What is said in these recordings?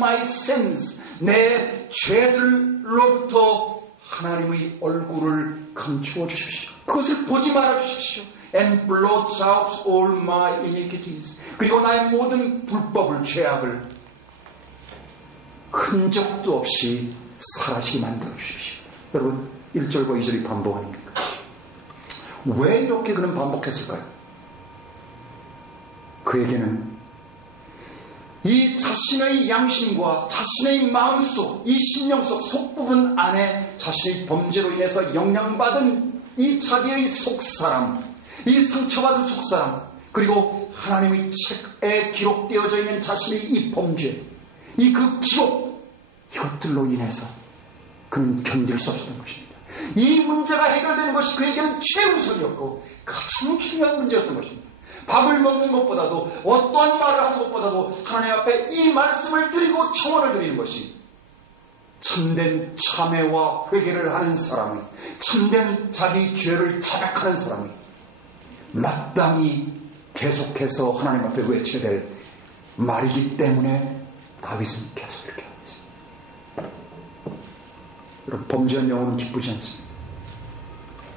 my sins, 내 죄들로부터 하나님의 얼굴을 감추어 주십시오. 그것을 보지 말아 주십시오. And blot out all my iniquities. 그리고 나의 모든 불법을, 죄악을 흔적도 없이 사라지게 만들어 주십시오. 여러분, 1절과 2절이 반복 아닙니까? 왜 이렇게 그는 반복했을까요? 그에게는 이 자신의 양심과 자신의 마음속, 이 심령 속 속부분 안에 자신의 범죄로 인해서 영향받은 이 자기의 속사람, 이 상처받은 속사람, 그리고 하나님의 책에 기록되어져 있는 자신의 이 범죄, 이 그 기록, 이것들로 인해서 그는 견딜 수 없었던 것입니다. 이 문제가 해결되는 것이 그에게는 최우선이었고 가장 중요한 문제였던 것입니다. 밥을 먹는 것보다도, 어떠한 말을 하는 것보다도 하나님 앞에 이 말씀을 드리고 청원을 드리는 것이 참된 참회와 회개를 하는 사람이, 참된 자기 죄를 자각하는 사람이 마땅히 계속해서 하나님 앞에 외쳐야 될 말이기 때문에 다윗은 계속 이렇게 하고 있습니다. 여러분, 범죄한 영혼은 기쁘지 않습니다.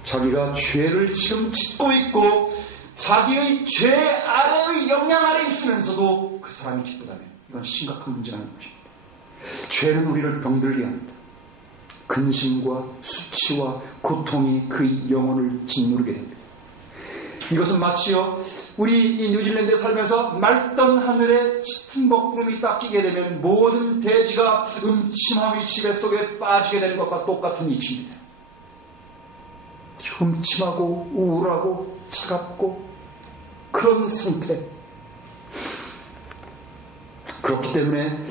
자기가 죄를 지금 짓고 있고 자기의 죄 아래의 영향 아래 있으면서도 그 사람이 기쁘다면 이건 심각한 문제라는 것입니다. 죄는 우리를 병들게 합니다. 근심과 수치와 고통이 그 영혼을 짓누르게 됩니다. 이것은 마치요, 우리 이 뉴질랜드에 살면서 맑던 하늘에 짙은 먹구름이 딱 끼게 되면 모든 대지가 음침함의 지배 속에 빠지게 되는 것과 똑같은 이치입니다. 음침하고 우울하고 차갑고 그런 상태. 그렇기 때문에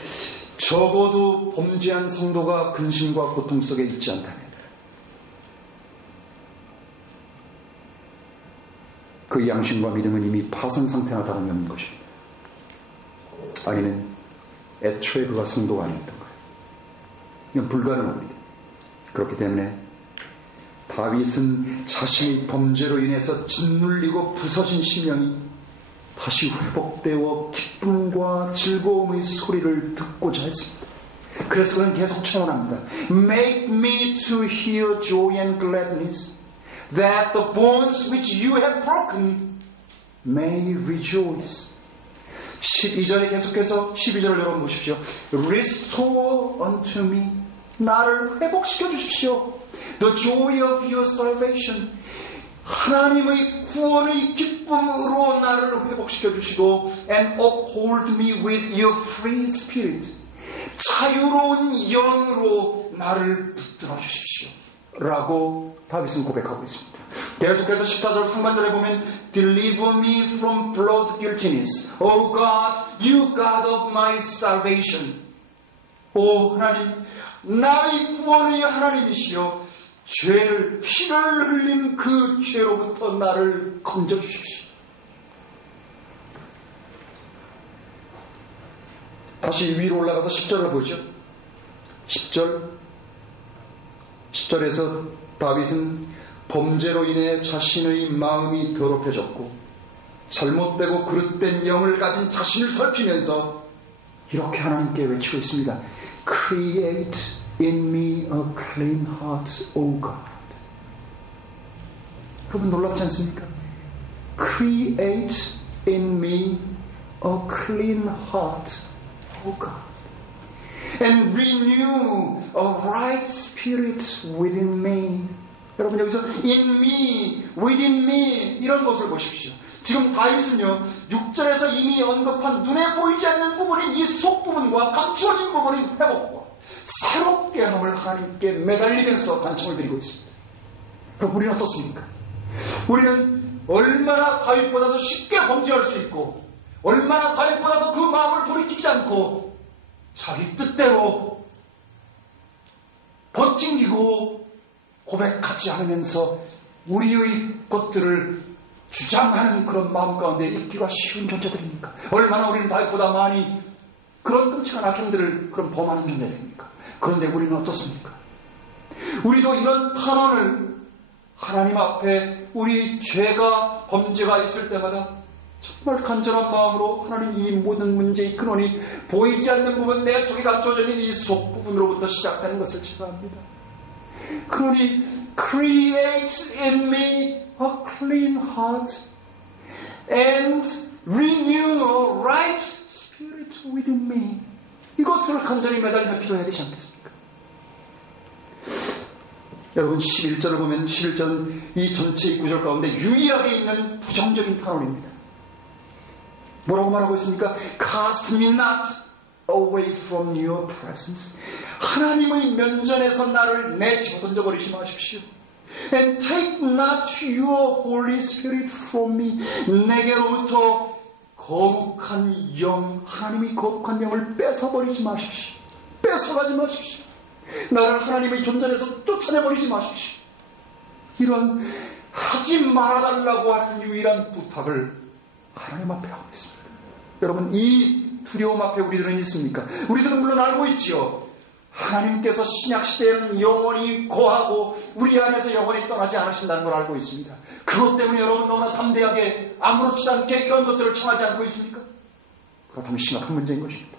적어도 범죄한 성도가 근심과 고통 속에 있지 않다면 그 양심과 믿음은 이미 파산 상태나 다름이 없는 것입니다. 아니면 애초에 그가 성도가 아니었던 거예요. 이건 불가능합니다. 그렇기 때문에 다윗은 자신의 범죄로 인해서 짓눌리고 부서진 심령이 다시 회복되어 기쁨과 즐거움의 소리를 듣고자 했습니다. 그래서 그는 계속 청원합니다. Make me to hear joy and gladness, that the bones which you have broken may rejoice. 12절에 계속해서 12절을 여러분 보십시오. Restore unto me, 나를 회복시켜 주십시오. The joy of your salvation, 하나님의 구원의 기쁨으로 나를 회복시켜 주시고, and uphold me with your free spirit, 자유로운 영으로 나를 붙들어 주십시오 라고 다윗은 고백하고 있습니다. 계속해서 14절 상반절에 보면 Deliver me from blood guiltiness, O God, you God of my salvation. 오 하나님, 나의 구원의 하나님이시여, 죄를, 피를 흘린 그 죄로부터 나를 건져 주십시오. 다시 위로 올라가서 10절을 보죠. 10절에서 다윗은 범죄로 인해 자신의 마음이 더럽혀졌고 잘못되고 그릇된 영을 가진 자신을 살피면서 이렇게 하나님께 외치고 있습니다. Create in me a clean heart, O God. 여러분 놀랍지 않습니까? Create in me a clean heart, O God, and renew a right spirit within me. 여러분 여기서 in me, within me 이런 것을 보십시오. 지금 다윗은요 6절에서 이미 언급한 눈에 보이지 않는 부분인 이 속부분과 감추어진 부분인 회복과 새롭게 함을 하나님께 매달리면서 간청을 드리고 있습니다. 그럼 우리는 어떻습니까? 우리는 얼마나 다윗보다도 쉽게 범죄할 수 있고 얼마나 다윗보다도 그 마음을 돌이키지 않고 자기 뜻대로 버팅기고 고백하지 않으면서 우리의 것들을 주장하는 그런 마음 가운데 있기가 쉬운 존재들입니까? 얼마나 우리는 다윗보다 많이 그런 끔찍한 악행들을 그런 범하는 존재들입니까? 그런데 우리는 어떻습니까? 우리도 이런 탄원을 하나님 앞에 우리 죄가 범죄가 있을 때마다 정말 간절한 마음으로 하나님 이 모든 문제의 근원이 보이지 않는 부분, 내 속에 감춰져 있는 이 속 부분으로부터 시작되는 것을 제가 압니다. 그러니 create in me a clean heart and renew a right spirit within me. 이것을 간절히 매달리며 기도해야 되지 않겠습니까? 여러분 11절을 보면 11절 이 전체의 구절 가운데 유일하게 있는 부정적인 탄원입니다. 뭐라고 말하고 있습니까? Cast me not away from your presence. 하나님의 면전에서 나를 내집어던져 버리지 마십시오. And take not your Holy Spirit from me. 내게로부터 거룩한 영, 하나님의 거룩한 영을 뺏어버리지 마십시오. 뺏어가지 마십시오. 나를 하나님의 존전에서 쫓아내버리지 마십시오. 이런 하지 말아달라고 하는 유일한 부탁을 하나님 앞에 하고 있습니다. 여러분, 이 두려움 앞에 우리들은 있습니까? 우리들은 물론 알고 있지요. 하나님께서 신약시대에는 영원히 거하고 우리 안에서 영원히 떠나지 않으신다는 걸 알고 있습니다. 그것 때문에 여러분 너무나 담대하게 아무렇지도 않게 이런 것들을 청하지 않고 있습니까? 그렇다면 심각한 문제인 것입니다.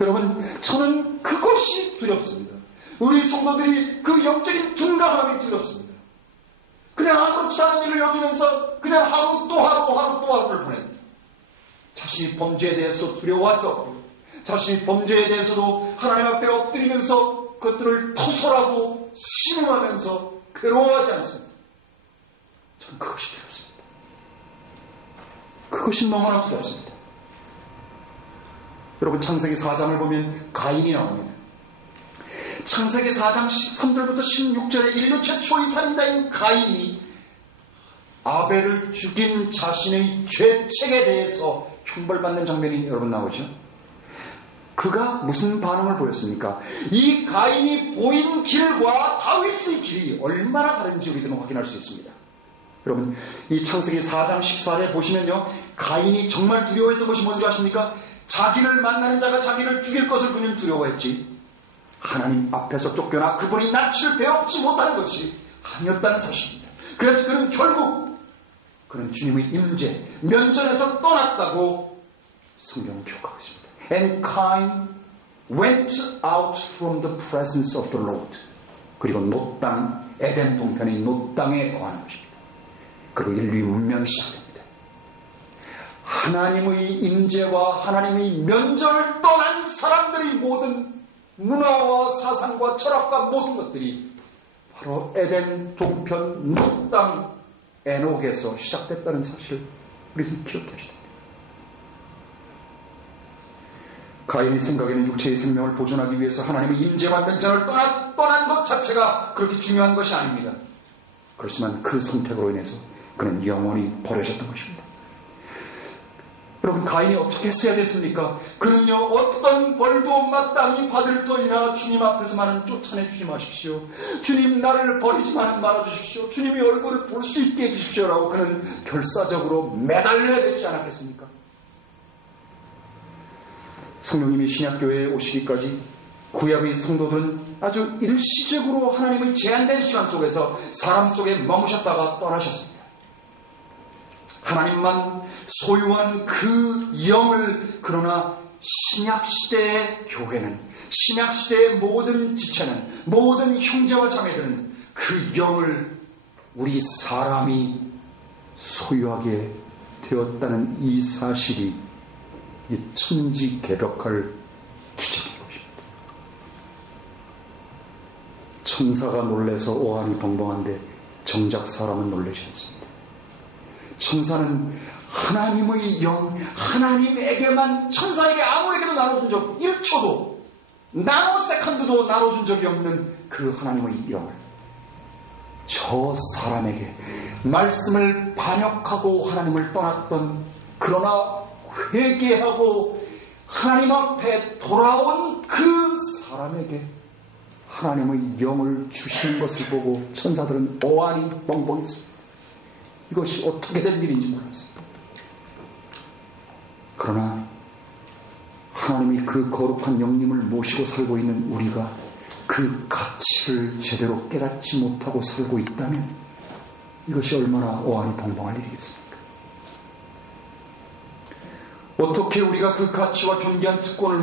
여러분, 저는 그것이 두렵습니다. 우리 성도들이 그 영적인 둔감함이 두렵습니다. 그냥 아무렇지도 않은 일을 여기면서 그냥 하루 또 하루를 보냅니다. 자신이 범죄에 대해서도 두려워하죠. 자신이 범죄에 대해서도 하나님 앞에 엎드리면서 그것들을 토설하고 신음하면서 괴로워하지 않습니다. 저는 그것이 두렵습니다. 그것이 너무나 두렵습니다. 여러분, 창세기 4장을 보면 가인이 나옵니다. 창세기 4장 13절부터 16절에 인류 최초의 살인자인 가인이 아벨을 죽인 자신의 죄책에 대해서 형벌받는 장면이 여러분 나오죠. 그가 무슨 반응을 보였습니까? 이 가인이 보인 길과 다윗의 길이 얼마나 다른지 우리들은 확인할 수 있습니다. 여러분, 이 창세기 4장 14절에 보시면요, 가인이 정말 두려워했던 것이 뭔지 아십니까? 자기를 만나는 자가 자기를 죽일 것을 그는 두려워했지, 하나님 앞에서 쫓겨나 그분이 낯을 배웠지 못하는 것이 아니었다는 사실입니다. 그래서 그는 결국 그는 주님의 임재, 면전에서 떠났다고 성경은 기록하고 있습니다. And Cain went out from the presence of the Lord. 그리고 놋 땅, 에덴 동편의 놋 땅에 거하는 것입니다. 그리고 인류의 문명이 시작됩니다. 하나님의 임재와 하나님의 면전을 떠난 사람들의 모든 문화와 사상과 철학과 모든 것들이 바로 에덴 동편 놋 땅 에녹에서 시작됐다는 사실을 우리는 기억해야 합니다. 가인이 생각에는 육체의 생명을 보존하기 위해서 하나님의 임재와 면전을 떠난 것 자체가 그렇게 중요한 것이 아닙니다. 그렇지만 그 선택으로 인해서 그는 영원히 버려졌던 것입니다. 여러분, 가인이 어떻게 했어야 됐습니까? 그는요, 어떤 벌도 마땅히 받을 터이나 주님 앞에서만은 쫓아내주지 마십시오. 주님, 나를 버리지만은 말아주십시오. 주님이 얼굴을 볼 수 있게 해주십시오라고 그는 결사적으로 매달려야 되지 않았겠습니까? 성령님이 신약교회에 오시기까지 구약의 성도들은 아주 일시적으로 하나님의 제한된 시간 속에서 사람 속에 머무셨다가 떠나셨습니다. 하나님만 소유한 그 영을, 그러나 신약시대의 교회는, 신약시대의 모든 지체는, 모든 형제와 자매들은 그 영을 우리 사람이 소유하게 되었다는 이 사실이 이 천지개벽할 기적인 것입니다. 천사가 놀래서 오한이 벙벙한데 정작 사람은 놀라지 않습니다. 천사는 하나님의 영, 하나님에게만, 천사에게 아무에게도 나눠준 적 1초도, 나노세컨드도 나눠준 적이 없는 그 하나님의 영을 저 사람에게 말씀을 반역하고 하나님을 떠났던, 그러나 회개하고 하나님 앞에 돌아온 그 사람에게 하나님의 영을 주시는 것을 보고 천사들은 오한이 뻥뻥했습니다. 이것이 어떻게 된 일인지 몰랐습니다. 그러나 하나님이 그 거룩한 영님을 모시고 살고 있는 우리가 그 가치를 제대로 깨닫지 못하고 살고 있다면 이것이 얼마나 오한이 벙벙할 일이겠습니까? 어떻게 우리가 그 가치와 존귀한 특권을